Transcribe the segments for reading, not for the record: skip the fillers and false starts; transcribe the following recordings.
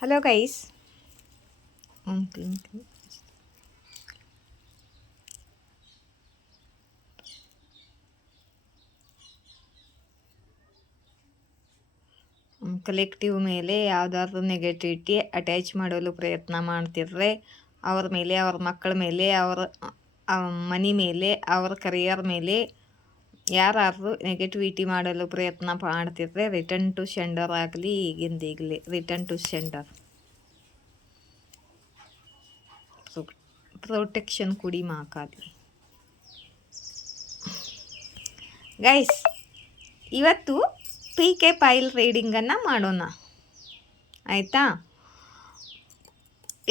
Hello guys. Okay. Collective ಮೇಲೆ ಯಾವುದಾದ್ರೂ negativity attach ಮಾಡಲು ಪ್ರಯತ್ನ ಮಾಡ್ತಿದ್ರೆ ಅವ್ರ ಮೇಲೆ, ಅವ್ರ ಮಕ್ಕಳ ಮೇಲೆ, ಅವರ ಮನಿ ಮೇಲೆ, ಅವರ ಕರಿಯರ್ ಮೇಲೆ ಯಾರಾದರೂ ನೆಗೆಟಿವಿಟಿ ಮಾಡಲು ಪ್ರಯತ್ನ ಮಾಡ್ತಿದ್ರೆ ರಿಟರ್ನ್ ಟು ಸೆಂಡರ್ ಆಗಲಿ. ಈಗಿಂದೀಗಲೇ ರಿಟರ್ನ್ ಟು ಸೆಂಡರ್. ಪ್ರೊಟೆಕ್ಷನ್ ಕುಡಿ ಮಾಕಾಲಿ ಗೈಸ್. ಇವತ್ತು PK ಫೈಲ್ ರೀಡಿಂಗನ್ನು ಮಾಡೋಣ, ಆಯಿತಾ?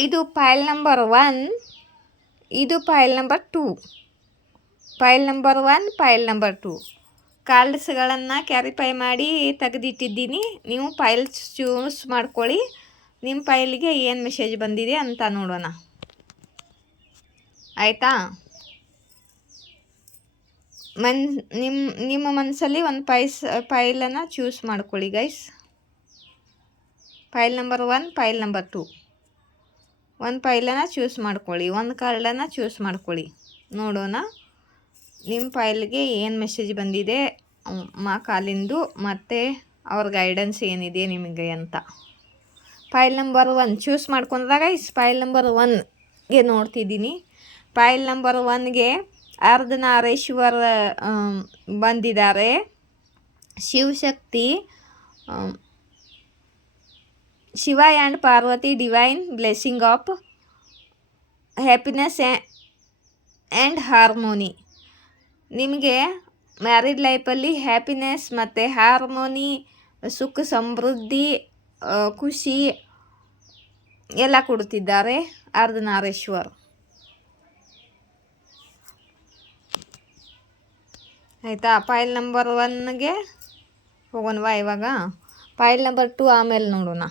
ಇದು ಫೈಲ್ ನಂಬರ್ 1, ಇದು file number 2. File number 1, file number 2 ಕಾರ್ಡ್ಸ್ಗಳನ್ನು ಕ್ಯಾರಿಫೈ ಮಾಡಿ ತೆಗೆದಿಟ್ಟಿದ್ದೀನಿ. ನೀವು ಫೈಲ್ ಚೂಸ್ ಮಾಡ್ಕೊಳ್ಳಿ. ನಿಮ್ಮ ಫೈಲಿಗೆ ಏನು ಮೆಸೇಜ್ ಬಂದಿದೆ ಅಂತ ನೋಡೋಣ, ಆಯಿತಾ? ನಿಮ್ಮ ಮನಸ್ಸಲ್ಲಿ ಒಂದು ಫೈಲನ್ನು ಚೂಸ್ ಮಾಡ್ಕೊಳ್ಳಿ guys. File number 1, file number 2 ಒಂದು ಫೈಲನ್ನು ಚೂಸ್ ಮಾಡ್ಕೊಳ್ಳಿ, ಒಂದು ಕಾರ್ಡನ್ನು ಚೂಸ್ ಮಾಡ್ಕೊಳ್ಳಿ. ನೋಡೋಣ ನಿಮ್ಮ ಫೈಲ್ಗೆ ಏನು ಮೆಸೇಜ್ ಬಂದಿದೆ ಕಾಲಿಂದು, ಮತ್ತು ಅವ್ರ ಗೈಡೆನ್ಸ್ ಏನಿದೆ ನಿಮಗೆ ಅಂತ. ಫೈಲ್ ನಂಬರ್ 1 ಚೂಸ್ ಮಾಡ್ಕೊಂಡ್ರೆ ಗೈಸ್, ಫೈಲ್ ನಂಬರ್ 1ಗೆ ನೋಡ್ತಿದ್ದೀನಿ. ಫೈಲ್ ನಂಬರ್ 1ಗೆ ಅರ್ಧನಾರೀಶ್ವರ ಬಂದಿದ್ದಾರೆ. Shivashakti, Shiva and Parvati, divine blessing of happiness and harmony. ನಿಮಗೆ ಮ್ಯಾರಿಡ್ ಲೈಫಲ್ಲಿ ಹ್ಯಾಪಿನೆಸ್ ಮತ್ತು ಹಾರ್ಮೋನಿ, ಸುಖ ಸಮೃದ್ಧಿ, ಖುಷಿ ಎಲ್ಲ ಕೊಡ್ತಿದ್ದಾರೆ ಅರ್ಧನಾರೀಶ್ವರ್, ಆಯಿತಾ? ಫೈಲ್ ನಂಬರ್ 1ಗೆ ಹೋಗೋಣವಾ ಇವಾಗ. ಫೈಲ್ ನಂಬರ್ 2 ಆಮೇಲೆ ನೋಡೋಣ.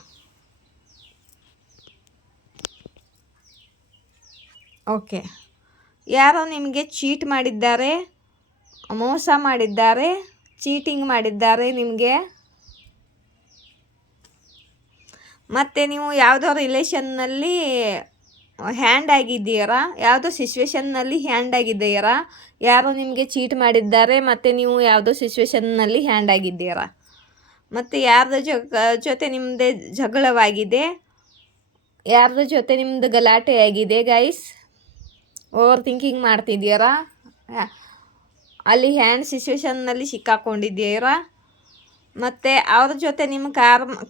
ಓಕೆ, ಯಾರೋ ನಿಮಗೆ ಚೀಟ್ ಮಾಡಿದ್ದಾರೆ, ಮೋಸ ಮಾಡಿದ್ದಾರೆ, ಚೀಟಿಂಗ್ ಮಾಡಿದ್ದಾರೆ ನಿಮಗೆ. ಮತ್ತು ನೀವು ಯಾವುದೋ ರಿಲೇಷನ್ನಲ್ಲಿ ಹ್ಯಾಂಡ್ ಆಗಿದ್ದೀರಾ, ಯಾವುದೋ ಸಿಚುವೇಷನ್ನಲ್ಲಿ ಹ್ಯಾಂಡ್ ಆಗಿದ್ದೀರಾ. ಯಾರೋ ನಿಮಗೆ ಚೀಟ್ ಮಾಡಿದ್ದಾರೆ ಮತ್ತು ನೀವು ಯಾವುದೋ ಸಿಚುವೇಷನ್ನಲ್ಲಿ ಹ್ಯಾಂಡ್ ಆಗಿದ್ದೀರಾ. ಮತ್ತು ಯಾರ್ದ ಜೊತೆ ನಿಮ್ಮದೇ ಜಗಳವಾಗಿದೆ, ಯಾರ್ದ ಜೊತೆ ನಿಮ್ಮದು ಗಲಾಟೆ ಆಗಿದೆ ಗೈಸ್. ಓವರ್ ಥಿಂಕಿಂಗ್ ಮಾಡ್ತಿದ್ದೀರಾ, ಅಲ್ಲಿ ಹ್ಯಾಂಡ್ ಸಿಚುವೇಷನ್ನಲ್ಲಿ ಸಿಕ್ಕಾಕೊಂಡಿದ್ದೀರಾ. ಮತ್ತು ಅವ್ರ ಜೊತೆ ನಿಮ್ಮ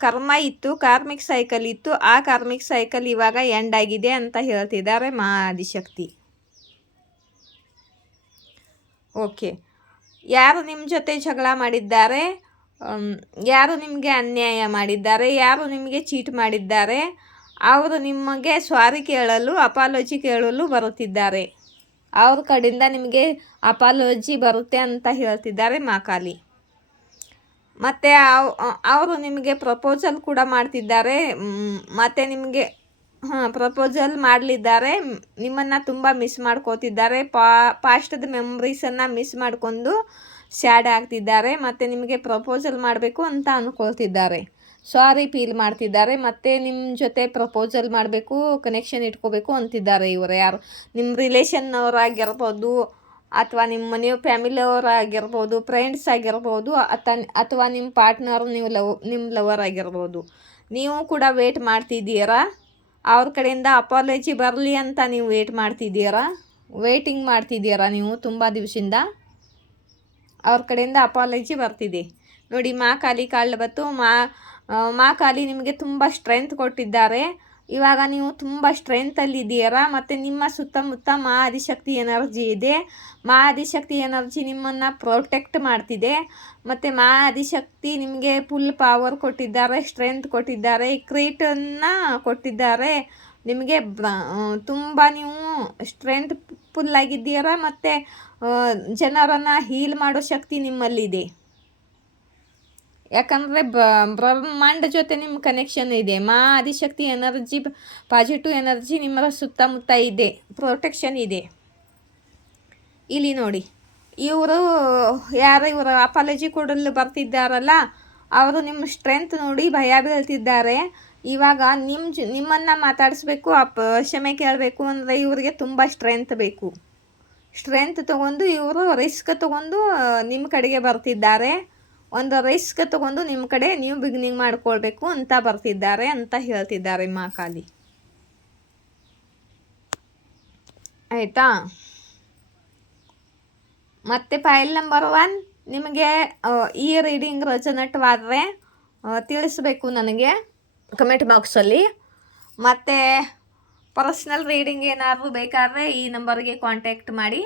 ಕರ್ಮ ಇತ್ತು, ಕಾರ್ಮಿಕ್ ಸೈಕಲ್ ಇತ್ತು. ಆ ಕಾರ್ಮಿಕ್ ಸೈಕಲ್ ಇವಾಗ ಎಂಡ್ ಆಗಿದೆ ಅಂತ ಹೇಳ್ತಿದ್ದಾರೆ ಆದಿಶಕ್ತಿ. ಓಕೆ, ಯಾರು ನಿಮ್ಮ ಜೊತೆ ಜಗಳ ಮಾಡಿದ್ದಾರೆ, ಯಾರು ನಿಮಗೆ ಅನ್ಯಾಯ ಮಾಡಿದ್ದಾರೆ, ಯಾರು ನಿಮಗೆ ಚೀಟ್ ಮಾಡಿದ್ದಾರೆ, ಅವರು ನಿಮಗೆ ಸಾರಿ ಕೇಳಲು, ಅಪಾಲಜಿ ಕೇಳಲು ಬರುತ್ತಿದ್ದಾರೆ. ಅವ್ರ ಕಡೆಯಿಂದ ನಿಮಗೆ ಅಪಾಲಜಿ ಬರುತ್ತೆ ಅಂತ ಹೇಳ್ತಿದ್ದಾರೆ ಮಾಕಾಲಿ. ಮತ್ತು ಅವರು ನಿಮಗೆ ಪ್ರಪೋಸಲ್ ಕೂಡ ಮಾಡ್ತಿದ್ದಾರೆ, ಮತ್ತು ನಿಮಗೆ ಪ್ರಪೋಸಲ್ ಮಾಡಲಿದ್ದಾರೆ. ನಿಮ್ಮನ್ನು ತುಂಬ ಮಿಸ್ ಮಾಡ್ಕೋತಿದ್ದಾರೆ, ಪಾಸ್ಟದ ಮೆಮ್ರೀಸನ್ನು ಮಿಸ್ ಮಾಡಿಕೊಂಡು ಸ್ಯಾಡ್ ಆಗ್ತಿದ್ದಾರೆ. ಮತ್ತು ನಿಮಗೆ ಪ್ರಪೋಸಲ್ ಮಾಡಬೇಕು ಅಂತ ಅಂದ್ಕೊಳ್ತಿದ್ದಾರೆ, ಸಾರಿ ಫೀಲ್ ಮಾಡ್ತಿದ್ದಾರೆ. ಮತ್ತು ನಿಮ್ಮ ಜೊತೆ ಪ್ರಪೋಸಲ್ ಮಾಡಬೇಕು, ಕನೆಕ್ಷನ್ ಇಟ್ಕೋಬೇಕು ಅಂತಿದ್ದಾರೆ. ಇವರು ಯಾರು, ನಿಮ್ಮ ರಿಲೇಷನ್ನವರಾಗಿರ್ಬೋದು, ಅಥವಾ ನಿಮ್ಮ ಮನೆಯ ಫ್ಯಾಮಿಲಿಯವರಾಗಿರ್ಬೋದು, ಫ್ರೆಂಡ್ಸ್ ಆಗಿರ್ಬೋದು, ಅಥವಾ ನಿಮ್ಮ ಪಾರ್ಟ್ನರ್, ನಿಮ್ಮ ಲವರ್ ಆಗಿರ್ಬೋದು. ನೀವು ಕೂಡ ವೇಟ್ ಮಾಡ್ತಿದ್ದೀರಾ, ಅವ್ರ ಕಡೆಯಿಂದ ಅಪಾಲಜಿ ಬರಲಿ ಅಂತ ನೀವು ವೇಟಿಂಗ್ ಮಾಡ್ತಿದ್ದೀರಾ ನೀವು ತುಂಬ ದಿವಸದಿಂದ. ಅವ್ರ ಕಡೆಯಿಂದ ಅಪಾಲಜಿ ಬರ್ತಿದೆ ನೋಡಿ. ಕಾಲಿ ಕಾಳು ಬತ್ತು. ಕಾಲಿ ನಿಮಗೆ ತುಂಬ ಸ್ಟ್ರೆಂತ್ ಕೊಟ್ಟಿದ್ದಾರೆ. ಇವಾಗ ನೀವು ತುಂಬ ಸ್ಟ್ರೆಂತಲ್ಲಿದ್ದೀರಾ. ಮತ್ತು ನಿಮ್ಮ ಸುತ್ತಮುತ್ತ ಆದಿಶಕ್ತಿ ಎನರ್ಜಿ ಇದೆ. ಆದಿಶಕ್ತಿ ಎನರ್ಜಿ ನಿಮ್ಮನ್ನು ಪ್ರೊಟೆಕ್ಟ್ ಮಾಡ್ತಿದೆ. ಮತ್ತು ಆದಿಶಕ್ತಿ ನಿಮಗೆ ಫುಲ್ ಪವರ್ ಕೊಟ್ಟಿದ್ದಾರೆ, ಸ್ಟ್ರೆಂತ್ ಕೊಟ್ಟಿದ್ದಾರೆ, ಕ್ರೀಟನ್ನು ಕೊಟ್ಟಿದ್ದಾರೆ ನಿಮಗೆ. ತುಂಬ ನೀವು ಸ್ಟ್ರೆಂತ್ ಫುಲ್ಲಾಗಿದ್ದೀರಾ. ಮತ್ತು ಜನರನ್ನು ಹೀಲ್ ಮಾಡೋ ಶಕ್ತಿ ನಿಮ್ಮಲ್ಲಿದೆ. ಯಾಕಂದರೆ ಬ್ರಹ್ಮಾಂಡ ಜೊತೆ ನಿಮ್ಮ ಕನೆಕ್ಷನ್ ಇದೆ. ಆದಿಶಕ್ತಿ ಎನರ್ಜಿ, ಪಾಸಿಟಿವ್ ಎನರ್ಜಿ ನಿಮ್ಮ ಸುತ್ತಮುತ್ತ ಇದೆ, ಪ್ರೊಟೆಕ್ಷನ್ ಇದೆ. ಇಲ್ಲಿ ನೋಡಿ, ಇವರು ಅಪಾಲಜಿ ಕೊಡಲು ಬರ್ತಿದ್ದಾರಲ್ಲ, ಅವರು ನಿಮ್ಮ ಸ್ಟ್ರೆಂತ್ ನೋಡಿ ಭಯ ಬೀಳ್ತಿದ್ದಾರೆ. ಇವಾಗ ನಿಮ್ಮನ್ನು ಮಾತಾಡಿಸ್ಬೇಕು, ಕ್ಷಮೆ ಕೇಳಬೇಕು ಅಂದರೆ ಇವರಿಗೆ ತುಂಬ ಸ್ಟ್ರೆಂತ್ ಬೇಕು. ಸ್ಟ್ರೆಂತ್ ತೊಗೊಂಡು ಇವರು ರಿಸ್ಕ್ ತೊಗೊಂಡು ನಿಮ್ಮ ಕಡೆಗೆ ಬರ್ತಿದ್ದಾರೆ. ಒಂದು ರಿಸ್ಕ್ ತೊಗೊಂಡು ನಿಮ್ಮ ಕಡೆ ನೀವು ಬಿಗಿನಿಂಗ್ ಮಾಡ್ಕೊಳ್ಬೇಕು ಅಂತ ಬರ್ತಿದ್ದಾರೆ ಅಂತ ಹೇಳ್ತಿದ್ದಾರೆ ಮಹಾಕಾಲಿ. ಆಯಿತಾ? ಮತ್ತು ಫೈಲ್ ನಂಬರ್ 1 ನಿಮಗೆ ಈ ರೀಡಿಂಗ್ ರೆಸೊನೇಟ್ವಾದರೆ ತಿಳಿಸ್ಬೇಕು ನನಗೆ ಕಮೆಂಟ್ ಬಾಕ್ಸಲ್ಲಿ. ಮತ್ತು ಪರ್ಸ್ನಲ್ ರೀಡಿಂಗ್ ಏನಾದರೂ ಬೇಕಾದರೆ ಈ ನಂಬರ್ಗೆ ಕಾಂಟ್ಯಾಕ್ಟ್ ಮಾಡಿ.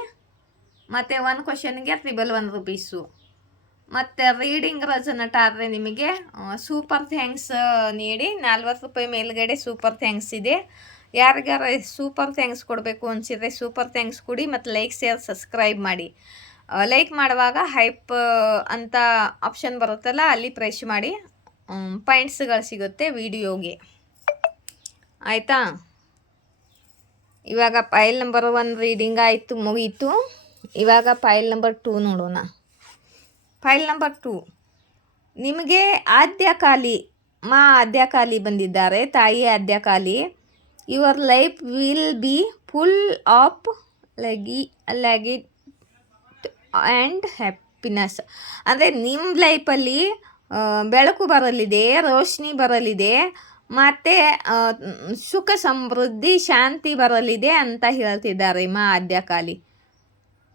ಮತ್ತು 1 ಕ್ವಶನ್ಗೆ 111 ರೂಪೀಸು. ಮತ್ತು ರೀಡಿಂಗ್ ರೆಸೊನೇಟ್ ಆದರೆ ನಿಮಗೆ ಸೂಪರ್ ಥ್ಯಾಂಕ್ಸ್ ನೀಡಿ 40 ರೂಪಾಯಿ ಮೇಲ್ಗಡೆ ಸೂಪರ್ ಥ್ಯಾಂಕ್ಸ್ ಇದೆ. ಯಾರಿಗಾರ ಸೂಪರ್ ಥ್ಯಾಂಕ್ಸ್ ಕೊಡಬೇಕು ಅನಿಸಿದರೆ ಸೂಪರ್ ಥ್ಯಾಂಕ್ಸ್ ಕೊಡಿ. ಮತ್ತು ಲೈಕ್, ಶೇರ್, ಸಬ್ಸ್ಕ್ರೈಬ್ ಮಾಡಿ. ಲೈಕ್ ಮಾಡುವಾಗ ಹೈಪ್ ಅಂತ ಆಪ್ಷನ್ ಬರುತ್ತಲ್ಲ, ಅಲ್ಲಿ ಪ್ರೆಸ್ ಮಾಡಿ. ಪಾಯಿಂಟ್ಸ್ಗಳು ಸಿಗುತ್ತೆ ವಿಡಿಯೋಗೆ. ಆಯಿತಾ? ಇವಾಗ ಫೈಲ್ ನಂಬರ್ 1 ರೀಡಿಂಗ್ ಆಯಿತು, ಮುಗೀತು. ಇವಾಗ ಫೈಲ್ ನಂಬರ್ 2 ನೋಡೋಣ. ಫೈಲ್ ನಂಬರ್ 2 ನಿಮಗೆ ಆದ್ಯಕಾಲಿ ಬಂದಿದ್ದಾರೆ, ತಾಯಿ Adyakali. Your life will be full of light and happiness. ಅಂದರೆ ನಿಮ್ಮ ಲೈಫಲ್ಲಿ ಬೆಳಕು ಬರಲಿದೆ, ರೋಶನಿ ಬರಲಿದೆ, ಮತ್ತು ಸುಖ ಸಮೃದ್ಧಿ ಶಾಂತಿ ಬರಲಿದೆ ಅಂತ ಹೇಳ್ತಿದ್ದಾರೆ ಆದ್ಯಕಾಲಿ.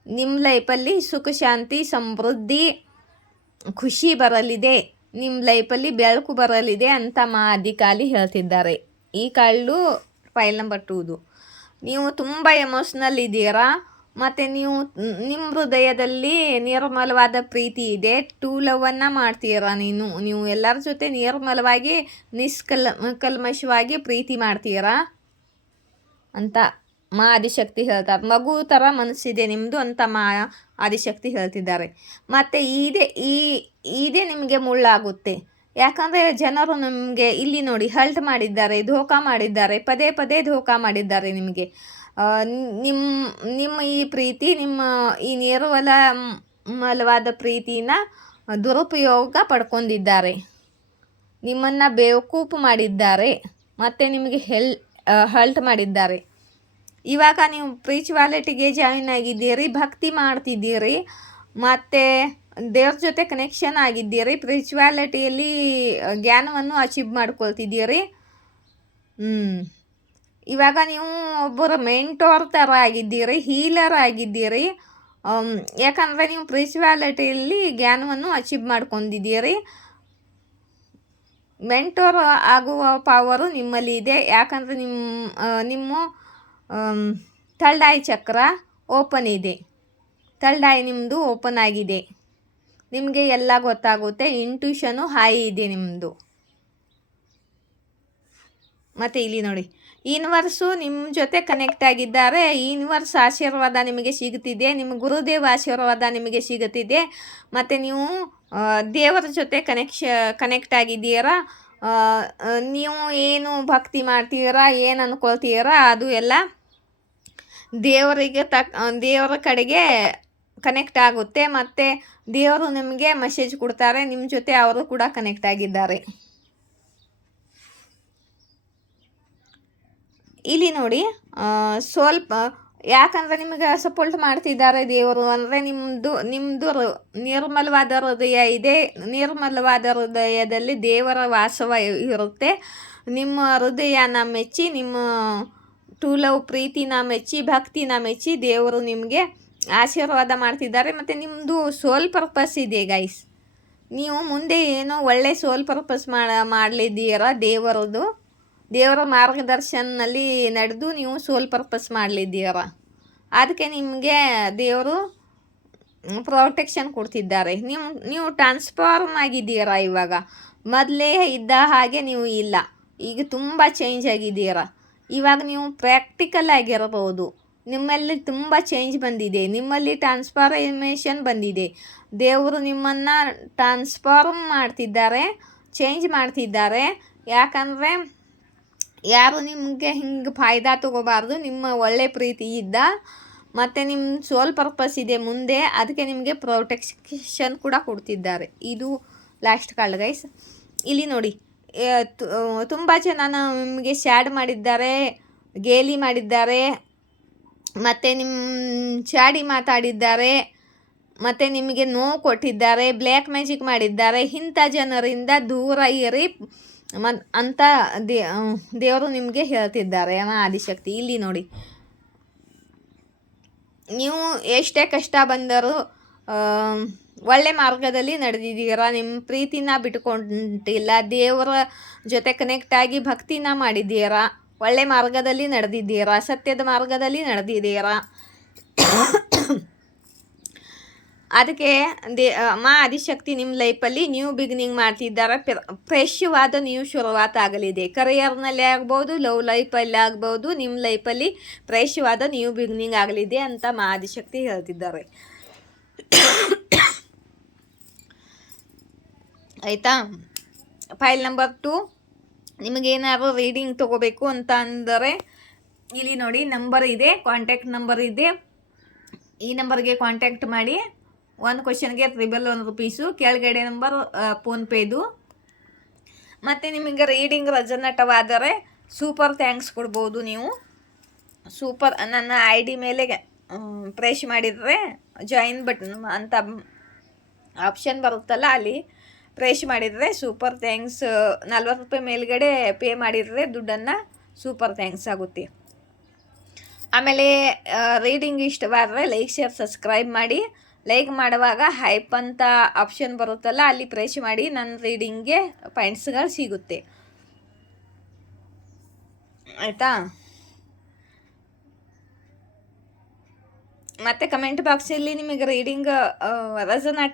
ನಿಮ್ಮ ಲೈಫಲ್ಲಿ ಸುಖ ಶಾಂತಿ ಸಮೃದ್ಧಿ ಖುಷಿ ಬರಲಿದೆ, ನಿಮ್ಮ ಲೈಫಲ್ಲಿ ಬೆಳಕು ಬರಲಿದೆ ಅಂತ ಆದ್ಯಕಾಲಿ ಹೇಳ್ತಿದ್ದಾರೆ. ಈ ಕಾರ್ಡು ಫೈಲ್ ನಂಬರ್ 2. ನೀವು ತುಂಬ ಎಮೋಷ್ನಲ್ ಇದ್ದೀರಾ, ಮತ್ತು ನಿಮ್ಮ ಹೃದಯದಲ್ಲಿ ನಿರ್ಮಲವಾದ ಪ್ರೀತಿ ಇದೆ. ಟೂ ಲವನ್ನು ಮಾಡ್ತೀರಾ. ನೀವು ಎಲ್ಲರ ಜೊತೆ ನಿರ್ಮಲವಾಗಿ ಕಲ್ಮಶವಾಗಿ ಪ್ರೀತಿ ಮಾಡ್ತೀರಾ ಅಂತ ಆದಿಶಕ್ತಿ ಹೇಳ್ತಾರೆ. ಮಗು ಥರ ಮನಸ್ಸಿದೆ ನಿಮ್ಮದು ಅಂತ ಆದಿಶಕ್ತಿ ಹೇಳ್ತಿದ್ದಾರೆ. ಮತ್ತು ಇದೇ ನಿಮಗೆ ಮುಳ್ಳಾಗುತ್ತೆ. ಯಾಕಂದರೆ ಜನರು ನಿಮಗೆ ಇಲ್ಲಿ ನೋಡಿ ಹಲ್ಟ್ ಮಾಡಿದ್ದಾರೆ, ಧೋಕಾ ಮಾಡಿದ್ದಾರೆ, ಪದೇ ಪದೇ ಧೋಕಾ ಮಾಡಿದ್ದಾರೆ ನಿಮಗೆ. ನಿಮ್ಮ ಈ ಪ್ರೀತಿ, ನಿಮ್ಮ ಈ ನಿರ್ಮಲವಾದ ಪ್ರೀತಿನ ದುರುಪಯೋಗ ಪಡ್ಕೊಂಡಿದ್ದಾರೆ, ನಿಮ್ಮನ್ನು ಬೇವಕೂಪು ಮಾಡಿದ್ದಾರೆ, ಮತ್ತು ನಿಮಗೆ ಹಲ್ಟ್ ಮಾಡಿದ್ದಾರೆ. ಇವಾಗ ನೀವು ಸ್ಪಿರಿಚುವಾಲಿಟಿಗೆ ಜಾಯಿನ್ ಆಗಿದ್ದೀರಿ, ಭಕ್ತಿ ಮಾಡ್ತಿದ್ದೀರಿ, ಮತ್ತು ದೇವ್ರ ಜೊತೆ ಕನೆಕ್ಷನ್ ಆಗಿದ್ದೀರಿ, ಸ್ಪಿರಿಚುವಾಲಿಟಿಯಲ್ಲಿ ಜ್ಞಾನವನ್ನು ಅಚೀವ್ ಮಾಡ್ಕೊಳ್ತಿದ್ದೀರಿ. ಇವಾಗ ನೀವು ಒಬ್ಬರು ಮೆಂಟೋರ್ ಥರ ಆಗಿದ್ದೀರಿ, ಹೀಲರ್ ಆಗಿದ್ದೀರಿ. ಯಾಕಂದರೆ ನೀವು ಸ್ಪಿರಿಚುವಾಲಿಟಿಯಲ್ಲಿ ಜ್ಞಾನವನ್ನು ಅಚೀವ್ ಮಾಡ್ಕೊಂಡಿದ್ದೀರಿ. ಮೆಂಟೋರ್ ಆಗುವ ಪವರು ನಿಮ್ಮಲ್ಲಿ ಇದೆ. ಯಾಕಂದರೆ ನಿಮ್ಮ ಥರ್ಡ್ ಐ ಚಕ್ರ ಓಪನ್ ಇದೆ. ಥರ್ಡ್ ಐ ನಿಮ್ಮದು ಓಪನ್ ಆಗಿದೆ. ನಿಮಗೆ ಎಲ್ಲ ಗೊತ್ತಾಗುತ್ತೆ. ಇಂಟ್ಯೂಷನು ಹೈ ಇದೆ ನಿಮ್ಮದು. ಮತ್ತು ಇಲ್ಲಿ ನೋಡಿ, ಯೂನಿವರ್ಸು ನಿಮ್ಮ ಜೊತೆ ಕನೆಕ್ಟ್ ಆಗಿದ್ದಾರೆ. ಯೂನಿವರ್ಸ್ ಆಶೀರ್ವಾದ ನಿಮಗೆ ಸಿಗುತ್ತಿದೆ, ನಿಮ್ಮ ಗುರುದೇವ ಆಶೀರ್ವಾದ ನಿಮಗೆ ಸಿಗುತ್ತಿದೆ. ಮತ್ತು ನೀವು ದೇವರ ಜೊತೆ ಕನೆಕ್ಟ್ ಆಗಿದ್ದೀರಾ. ನೀವು ಏನು ಭಕ್ತಿ ಮಾಡ್ತೀರಾ, ಏನು ಅಂದ್ಕೊಳ್ತೀರಾ, ಅದು ಎಲ್ಲ ದೇವರ ಕಡೆಗೆ ಕನೆಕ್ಟ್ ಆಗುತ್ತೆ. ಮತ್ತು ದೇವರು ನಿಮಗೆ ಮೆಸೇಜ್ ಕೊಡ್ತಾರೆ, ನಿಮ್ಮ ಜೊತೆ ಅವರು ಕೂಡ ಕನೆಕ್ಟ್ ಆಗಿದ್ದಾರೆ. ಇಲ್ಲಿ ನೋಡಿ, ಸ್ವಲ್ಪ ಯಾಕಂದರೆ ನಿಮಗೆ ಸಪೋರ್ಟ್ ಮಾಡ್ತಿದ್ದಾರೆ ದೇವರು. ಅಂದರೆ ನಿಮ್ಮದು ನಿರ್ಮಲವಾದ ಹೃದಯ ಇದೆ. ನಿರ್ಮಲವಾದ ಹೃದಯದಲ್ಲಿ ದೇವರ ವಾಸವ ಇರುತ್ತೆ. ನಿಮ್ಮ ಹೃದಯನ ಮೆಚ್ಚಿ, ನಿಮ್ಮ ಟು ಲವ್ ಪ್ರೀತಿನ ಮೆಚ್ಚಿ, ಭಕ್ತಿನ ಮೆಚ್ಚಿ ದೇವರು ನಿಮಗೆ ಆಶೀರ್ವಾದ ಮಾಡ್ತಿದ್ದಾರೆ. ಮತ್ತು ನಿಮ್ಮದು ಸೋಲ್ ಪರ್ಪಸ್ ಇದೆ ಗೈಸ್. ನೀವು ಮುಂದೆ ಏನೋ ಒಳ್ಳೆ ಸೋಲ್ ಪರ್ಪಸ್ ಮಾಡಲಿದ್ದೀರಾ. ದೇವರ ಮಾರ್ಗದರ್ಶನಲ್ಲಿ ನಡೆದು ನೀವು ಸೋಲ್ ಪರ್ಪಸ್ ಮಾಡಲಿದ್ದೀರ. ಅದಕ್ಕೆ ನಿಮಗೆ ದೇವರು ಪ್ರೊಟೆಕ್ಷನ್ ಕೊಡ್ತಿದ್ದಾರೆ. ನೀವು ಟ್ರಾನ್ಸ್ಫಾರ್ಮ್ ಆಗಿದ್ದೀರಾ. ಇವಾಗ ಮೊದಲೇ ಇದ್ದ ಹಾಗೆ ನೀವು ಇಲ್ಲ, ಈಗ ತುಂಬ ಚೇಂಜ್ ಆಗಿದ್ದೀರಾ. ಇವಾಗ ನೀವು ಪ್ರಾಕ್ಟಿಕಲ್ ಆಗಿರಬಹುದು. ನಿಮ್ಮಲ್ಲಿ ತುಂಬ ಚೇಂಜ್ ಬಂದಿದೆ, ನಿಮ್ಮಲ್ಲಿ ಟ್ರಾನ್ಸ್ಫಾರ್ಮೇಷನ್ ಬಂದಿದೆ. ದೇವರು ನಿಮ್ಮನ್ನು ಟ್ರಾನ್ಸ್ಫಾರ್ಮ್ ಮಾಡ್ತಿದ್ದಾರೆ, ಚೇಂಜ್ ಮಾಡ್ತಿದ್ದಾರೆ. ಯಾಕಂದರೆ ಯಾರು ನಿಮಗೆ ಹಿಂಗೆ ಫಾಯ್ದಾ ತೊಗೋಬಾರ್ದು. ನಿಮ್ಮ ಒಳ್ಳೆ ಪ್ರೀತಿ ಇದ್ದ, ಮತ್ತು ನಿಮ್ಮ ಸೋಲ್ ಪರ್ಪಸ್ ಇದೆ ಮುಂದೆ, ಅದಕ್ಕೆ ನಿಮಗೆ ಪ್ರೊಟೆಕ್ಷನ್ ಕೂಡ ಕೊಡ್ತಿದ್ದಾರೆ. ಇದು ಲಾಸ್ಟ್ ಕಾರ್ಡ್ ಗೈಸ್. ಇಲ್ಲಿ ನೋಡಿ, ತುಂಬ ಜನ ನಿಮಗೆ ಶ್ಯಾಡ್ ಮಾಡಿದ್ದಾರೆ, ಗೇಲಿ ಮಾಡಿದ್ದಾರೆ, ಮತ್ತು ನಿಮ್ಮ ಚಾಡಿ ಮಾತಾಡಿದ್ದಾರೆ, ಮತ್ತು ನಿಮಗೆ ನೋವು ಕೊಟ್ಟಿದ್ದಾರೆ, ಬ್ಲ್ಯಾಕ್ ಮ್ಯಾಜಿಕ್ ಮಾಡಿದ್ದಾರೆ. ಇಂಥ ಜನರಿಂದ ದೂರ ಇರಿ ಅಂತ ದೇವರು ನಿಮಗೆ ಹೇಳ್ತಿದ್ದಾರೆ ಅಮ್ಮ ಆದಿಶಕ್ತಿ. ಇಲ್ಲಿ ನೋಡಿ, ನೀವು ಎಷ್ಟೇ ಕಷ್ಟ ಬಂದರೂ ಒಳ್ಳೆ ಮಾರ್ಗದಲ್ಲಿ ನಡೆದಿದ್ದೀರಾ. ನಿಮ್ಮ ಪ್ರೀತಿನ ಬಿಟ್ಕೊಂಡಿಲ್ಲ, ದೇವರ ಜೊತೆ ಕನೆಕ್ಟ್ ಆಗಿ ಭಕ್ತಿನ ಮಾಡಿದ್ದೀರಾ, ಒಳ್ಳೆ ಮಾರ್ಗದಲ್ಲಿ ನಡೆದಿದ್ದೀರಾ, ಸತ್ಯದ ಮಾರ್ಗದಲ್ಲಿ ನಡೆದಿದ್ದೀರಾ. ಅದಕ್ಕೆ ಅಮ್ಮ ಆದಿಶಕ್ತಿ ನಿಮ್ಮ ಲೈಫಲ್ಲಿ ನ್ಯೂ ಬಿಗಿನಿಂಗ್ ಮಾಡ್ತಿದ್ದಾರೆ. ಫ್ರೆಶ್ವಾದ ನ್ಯೂ ಶುರುವಾತ್ ಆಗಲಿದೆ. ಕರಿಯರ್ನಲ್ಲಿ ಆಗ್ಬೋದು, ಲವ್ ಲೈಫಲ್ಲಿ ಆಗ್ಬೋದು, ನಿಮ್ಮ ಲೈಫಲ್ಲಿ ಫ್ರೆಶ್ವಾದ ನ್ಯೂ ಬಿಗಿನಿಂಗ್ ಆಗಲಿದೆ ಅಂತ ಅಮ್ಮ ಆದಿಶಕ್ತಿ ಹೇಳ್ತಿದ್ದಾರೆ. ಆಯಿತಾ? ಫೈಲ್ ನಂಬರ್ 2, ನಿಮಗೇನಾದ್ರು ರೀಡಿಂಗ್ ತೊಗೋಬೇಕು ಅಂತ ಅಂದರೆ ಇಲ್ಲಿ ನೋಡಿ, ನಂಬರ್ ಇದೆ, ಕಾಂಟ್ಯಾಕ್ಟ್ ನಂಬರ್ ಇದೆ. ಈ ನಂಬರ್ಗೆ ಕಾಂಟ್ಯಾಕ್ಟ್ ಮಾಡಿ. ಒಂದು ಕ್ವಶನ್ಗೆ ₹1 ಕೆಳಗಡೆ ನಂಬರ್ ಫೋನ್ಪೇದು. ಮತ್ತು ನಿಮಗೆ ರೀಡಿಂಗ್ ರೆಸನೇಟವಾದರೆ ಸೂಪರ್ ಥ್ಯಾಂಕ್ಸ್ ಕೊಡ್ಬೋದು. ನೀವು ಸೂಪರ್ ನನ್ನ ID ಮೇಲೆ ಪ್ರೆಸ್ ಮಾಡಿದರೆ ಜಾಯಿನ್ ಬಟನ್ ಅಂತ ಆಪ್ಷನ್ ಬರುತ್ತಲ್ಲ, ಅಲ್ಲಿ ಪ್ರೆಸ್ ಮಾಡಿದರೆ ಸೂಪರ್ ಥ್ಯಾಂಕ್ಸ್, ₹40 ಮೇಲ್ಗಡೆ ಪೇ ಮಾಡಿದರೆ ದುಡ್ಡನ್ನು ಸೂಪರ್ ಥ್ಯಾಂಕ್ಸ್ ಆಗುತ್ತೆ. ಆಮೇಲೆ ರೀಡಿಂಗ್ ಇಷ್ಟವಾದರೆ ಲೈಕ್, ಶೇರ್, ಸಬ್ಸ್ಕ್ರೈಬ್ ಮಾಡಿ. ಲೈಕ್ ಮಾಡುವಾಗ ಹೈಪ್ ಅಂತ ಆಪ್ಷನ್ ಬರುತ್ತಲ್ಲ, ಅಲ್ಲಿ ಪ್ರೆಸ್ ಮಾಡಿ. ನನ್ನ ರೀಡಿಂಗ್ಗೆ ಪಾಯಿಂಟ್ಸ್ಗಳು ಸಿಗುತ್ತೆ. ಆಯಿತಾ? ಮತ್ತು ಕಮೆಂಟ್ ಬಾಕ್ಸಲ್ಲಿ ನಿಮಗೆ ರೀಡಿಂಗ್ ರೆಸನೇಟ್